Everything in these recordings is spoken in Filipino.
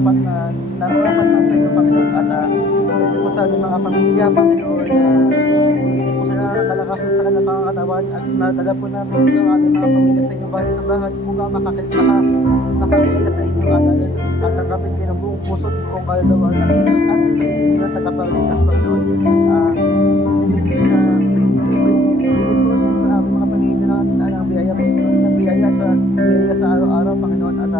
sapat na nararapat lang sa iyo, Panginoon, at ito po sa aming mga pamilya, Panginoon, hindi po sila kalakasan sa kanilang mga katawan, at nadala po namin ito ang aming mga pamilya sa inyong bahay sa bahay upang makakilala sa inyo, at tanggapin kayo ng buong puso at buong kaluluwa at sa inyo na tagapagligtas, Panginoon. Biyaya sa araw-araw, Panginoon, at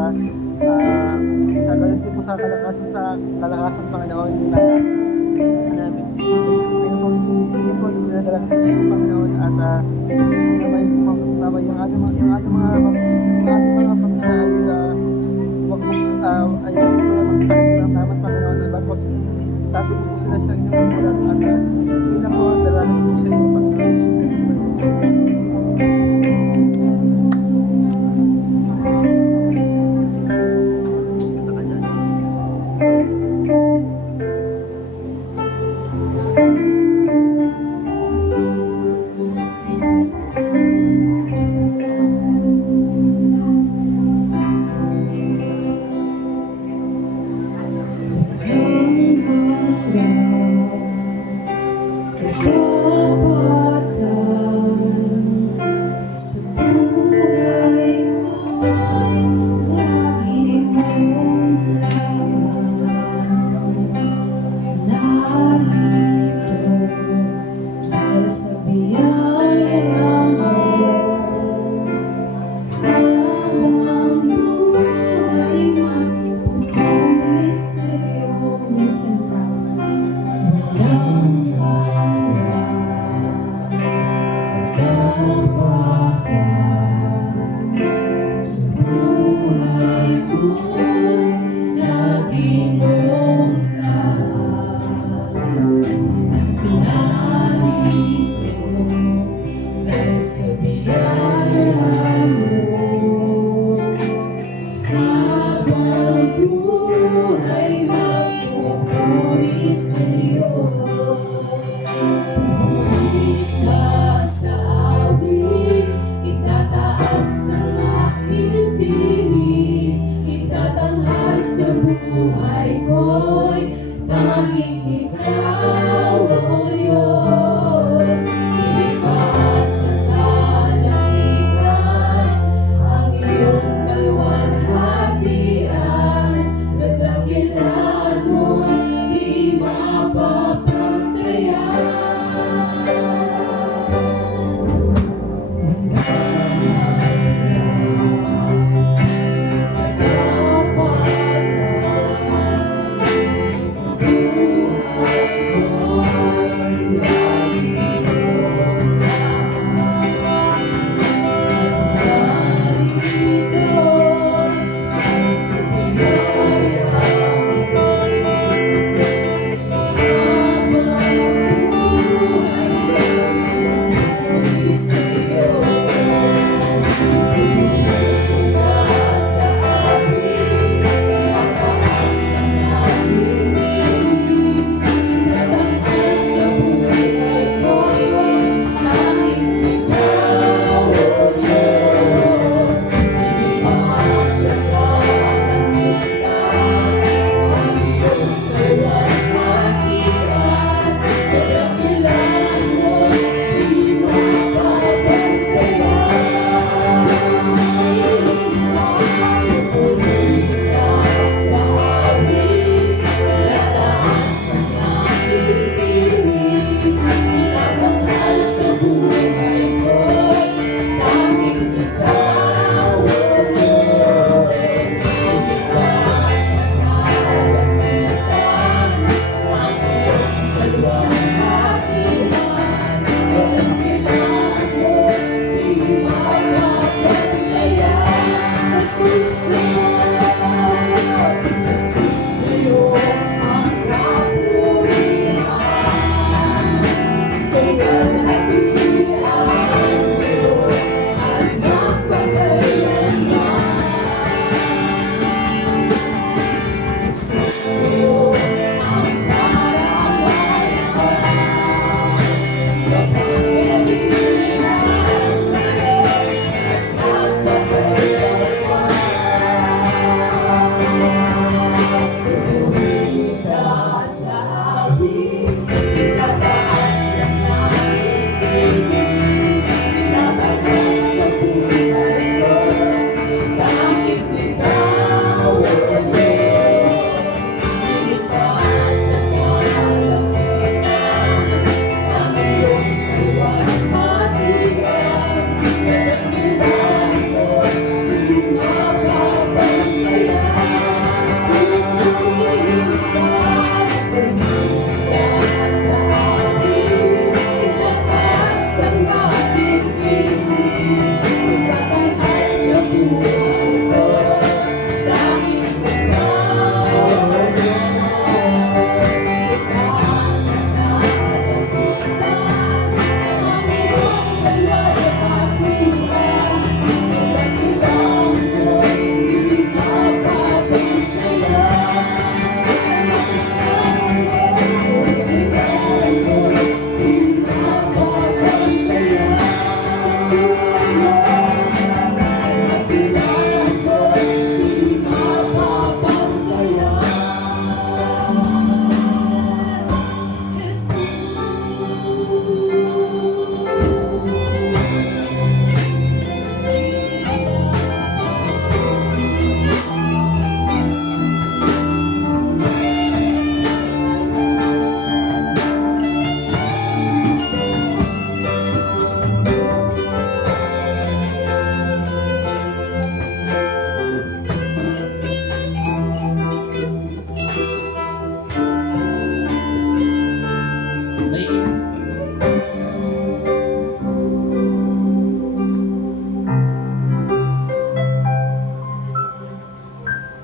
sa galit din po sa kalakasan, Panginoon, na namin. Hindi po dinadala sa iyo, Panginoon, at may yung ating mga pamilya huwag po ay magsakit ng naman, Panginoon, at tapos itabi po sila sa inyong ulan, at hindi na po ang dalalan po sa iyo, Panginoon.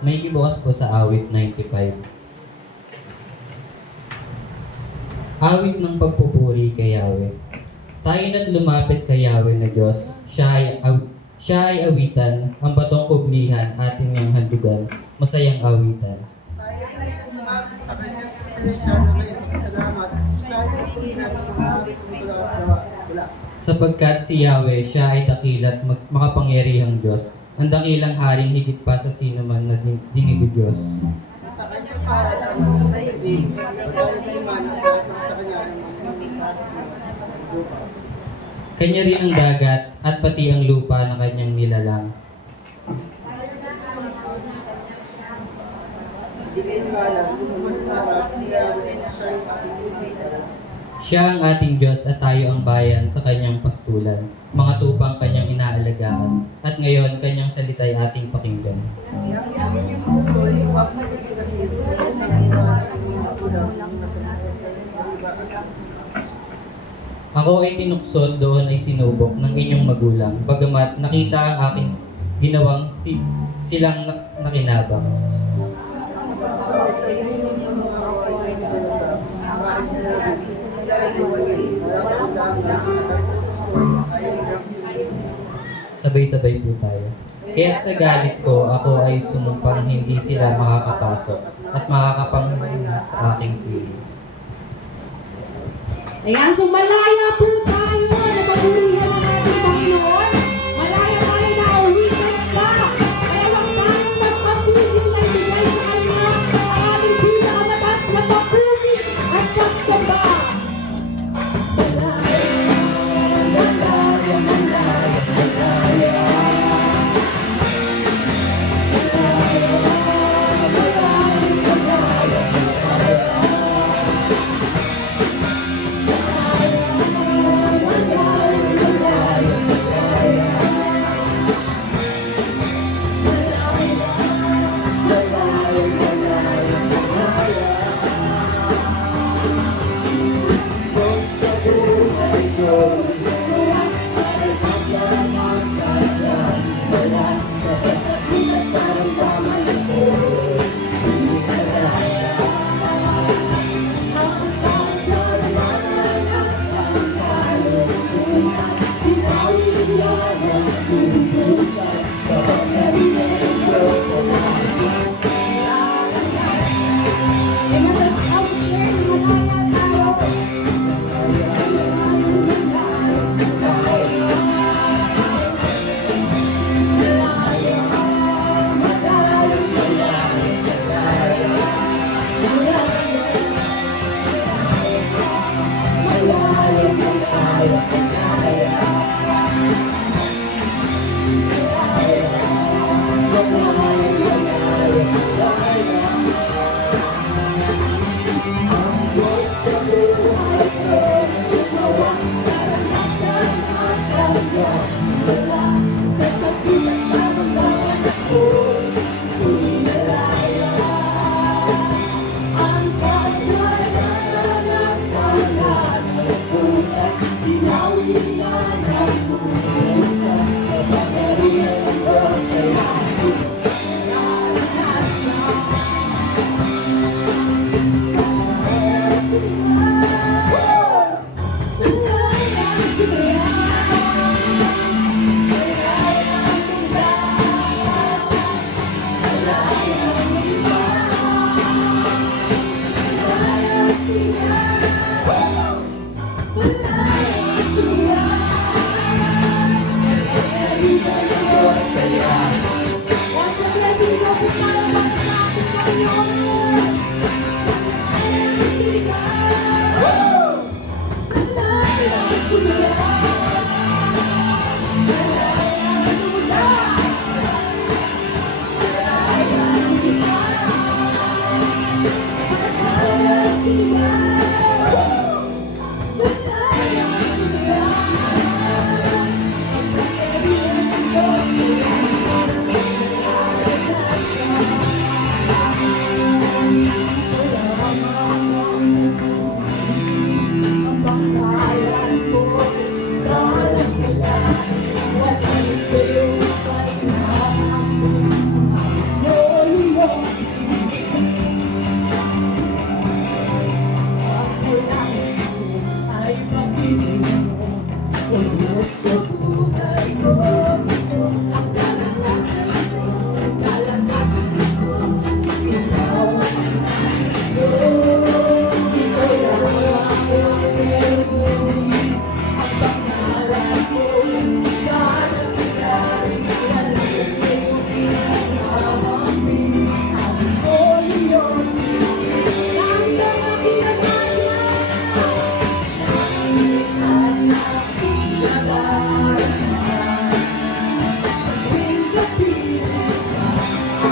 May kibukas po sa awit 95. Awit ng pagpupuri kay Yahweh. Tayo na't lumapit kay Yahweh na Diyos. Siya ay awitan, ang batong kublihan, ating niyang handugan, masayang awitan. Tayo ay lumapit sa kanyang pasensya na may salamat. Siya ay pagpurihan ng mga wala. Sapagkat si Yahweh, siya ay dakilat makapangyarihang Diyos, ang dakilang haring higit pa sa sino man na dinigo Diyos. Sa kanyang pangalan ng daigdig, nagagalit ay man at sa kanya Kanya rin ang dagat at pati ang lupa na kanyang nilalang. bigay ni Malang, lumuhod sa Siya ang ating Diyos at tayo ang bayan sa kanyang pastulan, mga tupang kanyang inaalagaan, at ngayon kanyang salita'y ating pakinggan. Yang inyong puso ay huwag magiging at Ako ay tinuksod, doon ay sinubok ng inyong magulang, bagamat nakita ang aking ginawang silang nakinabang. Sabay-sabay po tayo. Kaya't sa galit ko, ako ay sumumpang hindi sila makakapasok at makakapanghina sa aking piling. Ayan, so malaya po tayo na magurihan ng ating Panginoon. Malaya tayo na awitan siya. Kaya huwag tayong magpapigil na ibigay sa Kanya ang ating pinakamataas na papuri at pagsamba.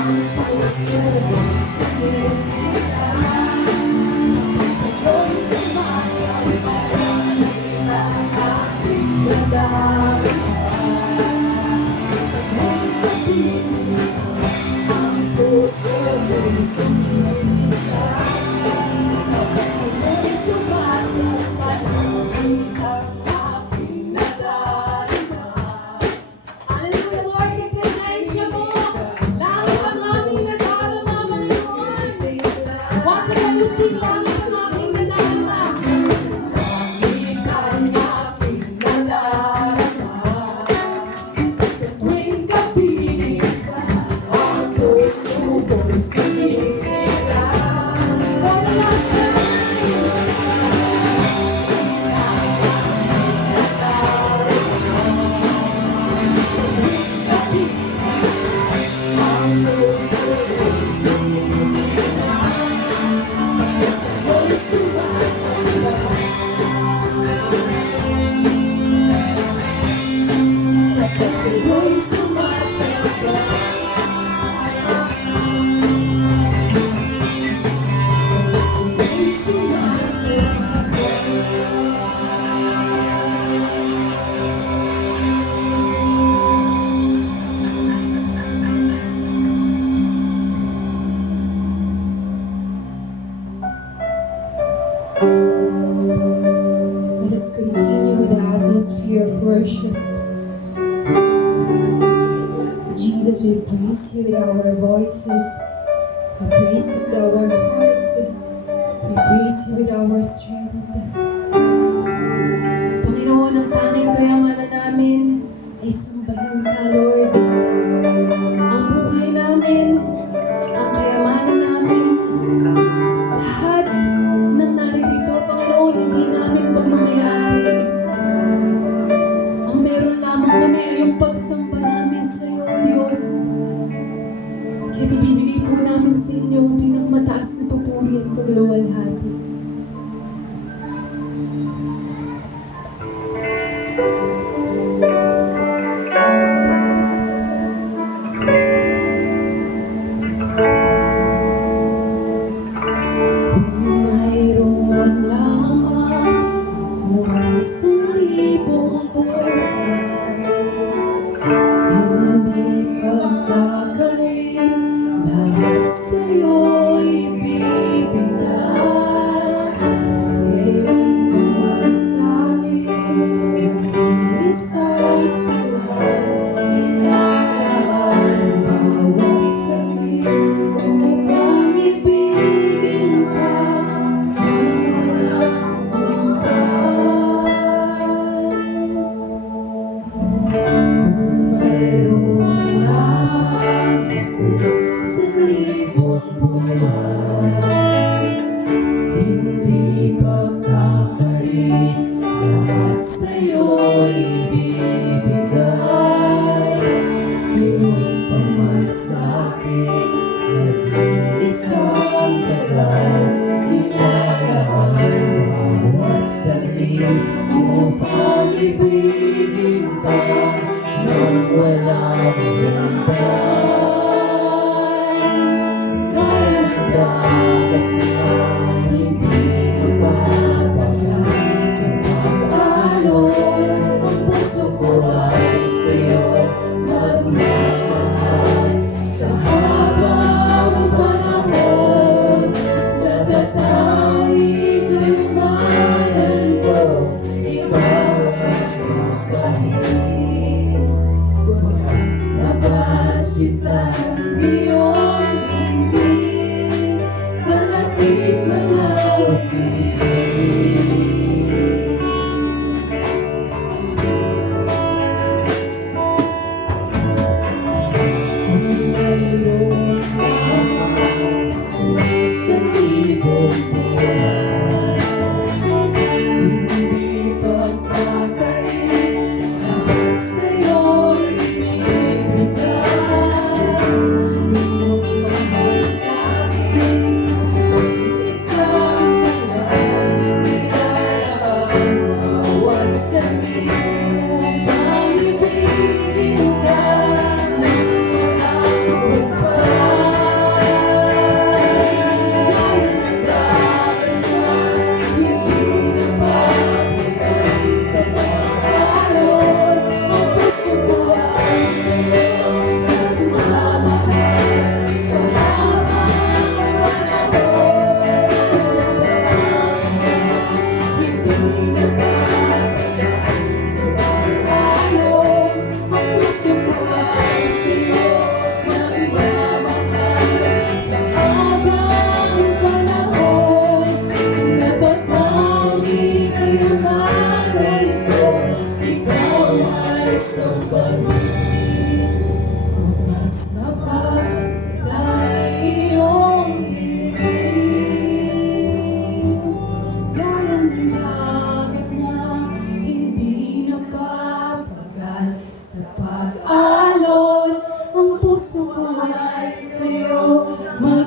puso ko'y sumisita. Sa'yo'y sumasapat ang aking nadarama. Sa tuwing pag-ibig, ang puso ko'y sumisita. Sa'yo'y sumasapat ang aking nadarama. Hallelujah, Lord, sa presensya mo, langit ang aming nadarama, Panginoon. Once again, we sing langit ang aking nadarama. Langit ang aking nadarama. Sa tuwing kapiling ka, ang puso ko'y sumisigla. For the last time, let us continue with the atmosphere of worship. Jesus, we praise you with our voices. We praise you with our hearts. We praise you with our strength. Panginoon, ang tanging kayamanan namin ay sambahin ka, Lord. Ang buhay namin, ang kayamanan namin, lahat ng naririto, Panginoon, hindi namin pagmamayari. Ang meron lamang kami ay yung pagsamba namin sa iyo, Diyos. Kaya ibibigay po namin sa inyo ang pinakamataas na papuri at pagluwalhati. Kung mayroon lamang akong 1,000 buhay, hindi pagkakalit, lahat sa'yo'y bibigay.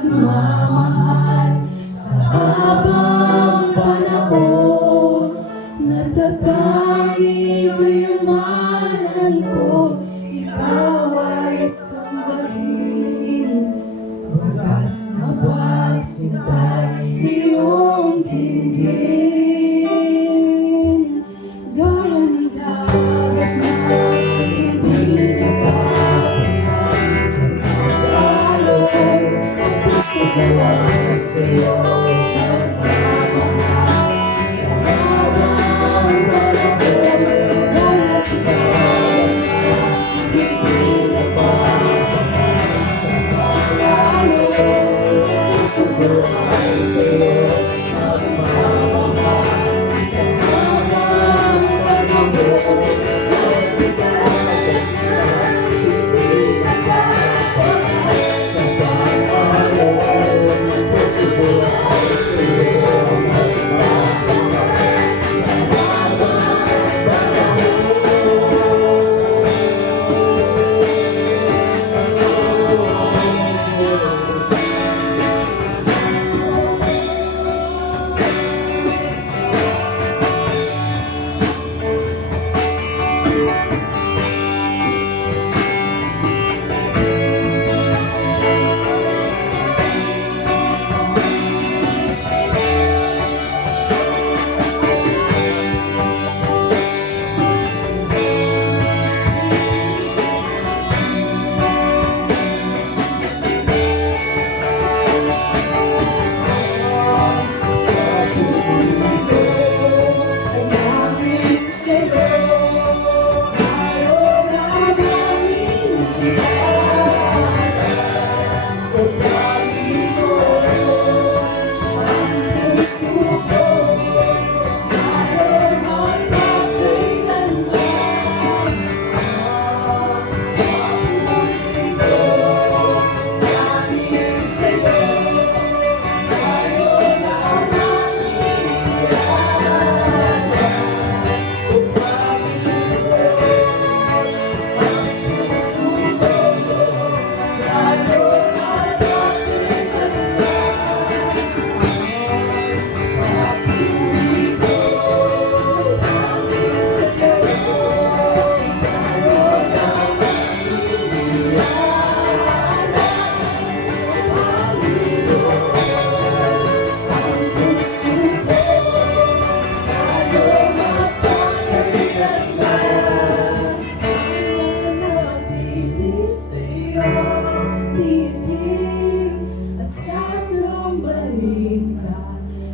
nagmamahal sa habang panahon. Natatanging kayamanan ko, ikaw ay sambahin. Wagas na pagsintay iyong dinggin. Gaya ng dagat na hindi napapagay sa pag-alon. Ang puso ko ay sa'yo nagmamahal sa habang panahon. Gaya ng dagat na hindi napapagay sa pag-alon. Ang puso ko ay sa'yo nagmamahal sa habang panahon. Gaya ng dagat na hindi napapagay sa pag-alon. Ang puso ko ay sa'yo nagmamahal sa habang panahon. At sasambahin ka,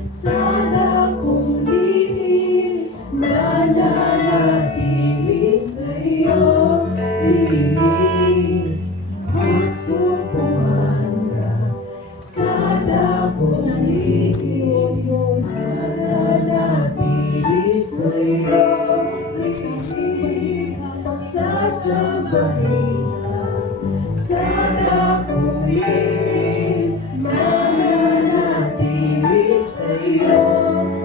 sana kung lihim mananatili sa'yo, lihim masumpungan ka. Sana kung nanisip sana natili sa'yo, sisihin ka, sasambahin ka. Sana kung lihim mananatili sa'yo,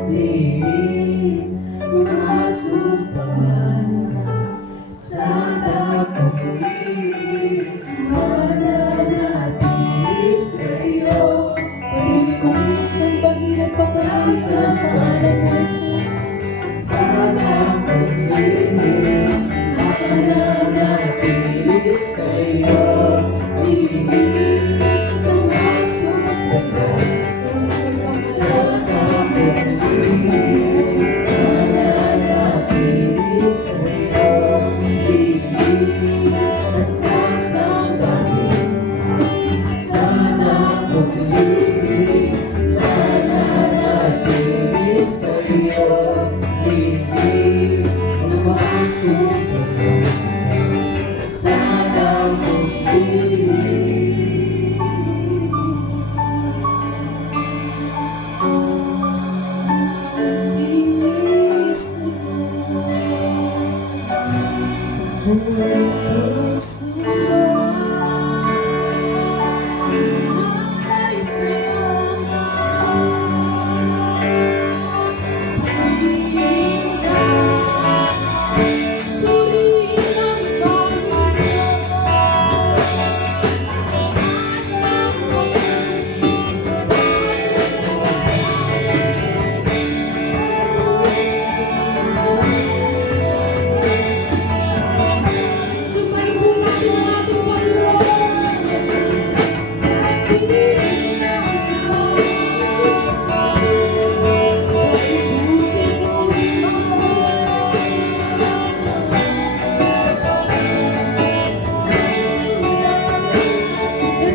lihim masumpungan ka. Sana kung lihim mananatili sa'yo, patuloy kong sasambahin at papalasin ang pangalan mo, Jesus. Sana kung lihim mananatili sa'yo,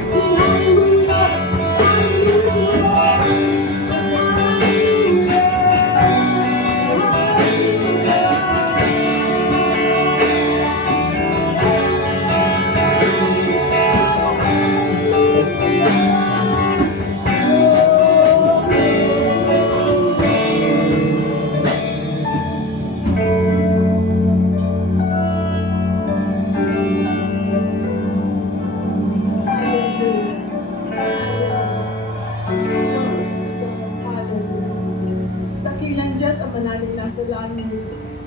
sing hallelujah, hallelujah to the Lord. Dakilang Diyos, Ama namin nasa langit,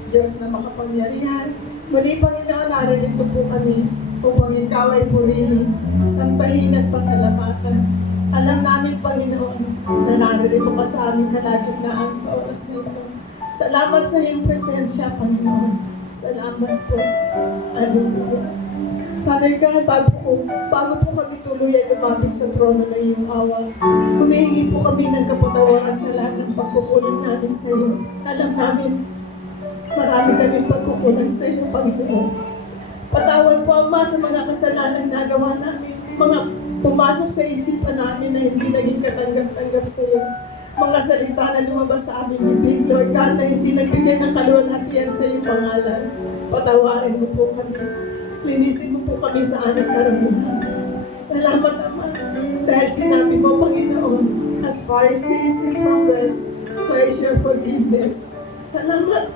Diyos na makapangyarihan, muli Panginoon, naririto po kami upang Ikaw ay purihin, sambahin at pasalamatan. Alam namin, Panginoon, na naririto ka sa aming kalagitnaan sa oras na ito. Salamat sa iyong presensya, Panginoon. Salamat po. Hallelujah. Father God, bago po kami tuloy ay lumapit sa trono ng iyong awa, humihingi po kami ng kapatawaran sa lahat ng pagkukulang namin sa iyo. Alam namin, marami kaming pagkukulang sa iyo, Panginoon. Patawad po, Ama, sa mga kasalanan na nagawa namin, mga pumasok sa isipan namin na hindi naging katanggap-tanggap sa iyo. Mga salita na lumabas sa aming bibig, Lord God, na hindi nagbigay ng kaluwalhatian sa iyong pangalan. Patawarin mo po kami. Linisin mo po kami sa aming karamihan. Salamat, Ama, dahil sinabi mo, Panginoon, as far as the east is from west, so is your forgiveness. Salamat,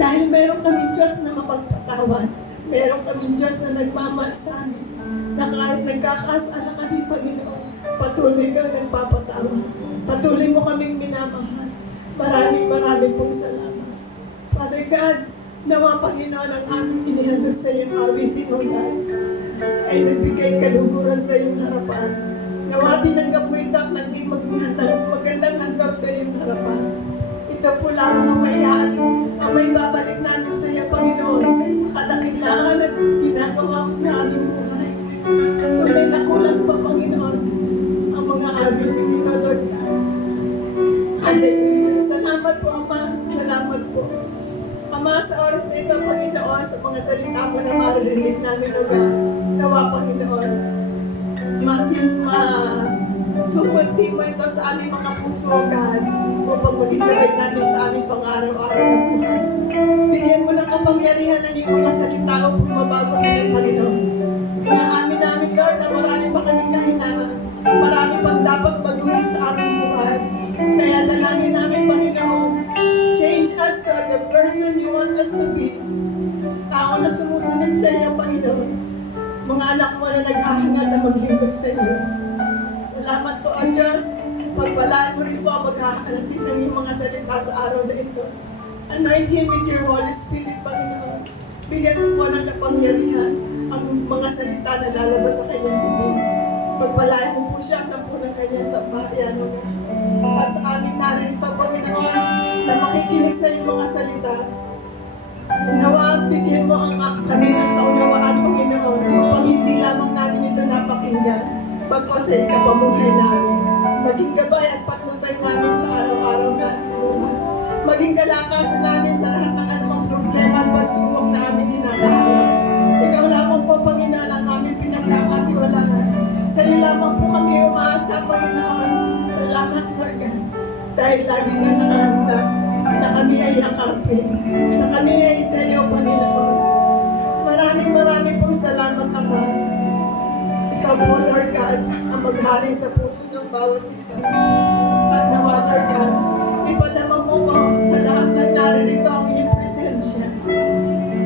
dahil meron kaming Diyos na mapagpatawad. Meron kaming Diyos na nagmamahal sa amin, na kahit nagkakasala kami, Panginoon, patuloy kang nagpapatawad. Patuloy mo kaming minamahal. Maraming pong salamat. Father God, nawa, Panginoon, ang aming inihandog sa iyong awitin, O God, ay nagbigay kaluguran sa iyong harapan. Nawa, tinanggap mo ito at naging magandang handog sa iyong harapan. Ito po lamang ang may babalik namin sa iyo, Panginoon, sa kadakilaan at ginagawa mo sa aming buhay. Tunay na kulang pa, Panginoon, ang mga awitin ito, Lord God. Hallelujah. Salamat po, Ama. Salamat po. Ama, sa oras na ito, Panginoon, sa mga salita mo na maririnig namin, O God, nawa, Panginoon, tumuti mo ito sa aming mga puso, O God, upang maging gabay namin sa aming pang-araw-araw na buhay. Bigyan mo ng kapangyarihan ang iyong mga salita upang mabago kami, Panginoon. Inaamin namin, Lord, na marami pa kaming kahinaan, marami pang dapat baguhin sa aming buhay. Kaya dalangin namin, Panginoon, change us to the person you want us to be. Tao na sumusunod sa iyo, Panginoon. Mga anak mo na naghahangad na maglingkod sa iyo. Salamat po, O Diyos. Pagpalaan mo rin po ang maghahanatid ng iyong mga salita sa araw na ito. Anoint him with your Holy Spirit, Panginoon. Bigyan mo po ng kapangyarihan ang mga salita na lalabas sa kanyang bibig. Pagpalaan mo po siya sa punang kanyang sambahayan, O God. At sa aming narito, Panginoon, na makikinig sa iyong mga salita, nawa, bigyan mo kami ng kaunawaan, Panginoon, upang hindi lamang namin ito napakinggan, bagpas sa ikapamuhay namin. Maging gabay at patnubay namin sa araw-araw na buhay. Maging kalakasan namin sa lahat ng anumang problema at pagsubok na aming hinakaharap. Ikaw lamang po, Panginoon, ang aming pinagkakatiwalaan. Sa iyo lamang po kami umaasa, Panginoon. Salamat, Lord God, dahil lagi kang nakahanda na kami ay yakapin, na kami ay itayo, Panginoon. Maraming pong salamat, Ama. Ikaw po, Lord God, ang maghari sa puso ng bawat isa. At nawa, Lord God, ipadama mo po sa lahat ng naririto ang iyong presensya.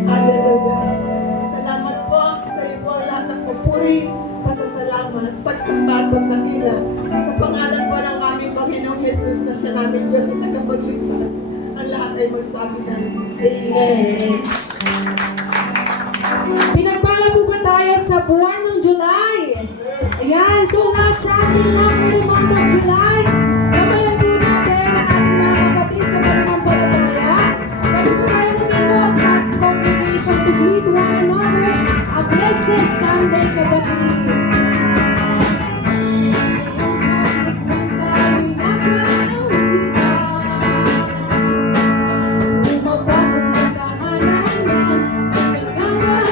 Hallelujah. Salamat po sa iyo po ang lahat ng papuri, pasasalamat, pagsamba at pagdakila sa pangalan po ng aming Panginoong Jesus na siya namin Diyos at tagapagligtas. Ang lahat ay magsabi na Amen. Pinagpala po ba tayo sa buwan ng July? Ayan, so nga sa ating number month of July, gabayan po natin ang ating mga kapatid sa pananampalataya. Pwede po tayo lumikot sa congregation to greet one another. A blessed Sunday, kapatid. Umapasok sa tahanan niya, ang nagagawa.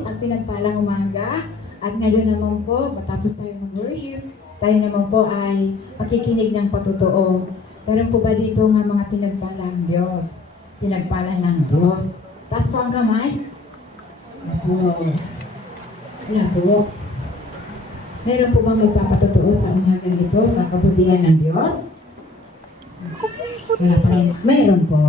isang pinagpalang umaga. At ngayon naman po, matapos tayo mag-worship, tayo naman po ay makikinig ng patotoo. Meron po ba dito nga mga pinagpalang Diyos? Pinagpala ng Diyos. Taas po ang kamay. Wala po. Wala po. Meron po bang magpapatotoo sa umagang ito sa kabutihan ng Diyos? Wala pa rin. Meron po.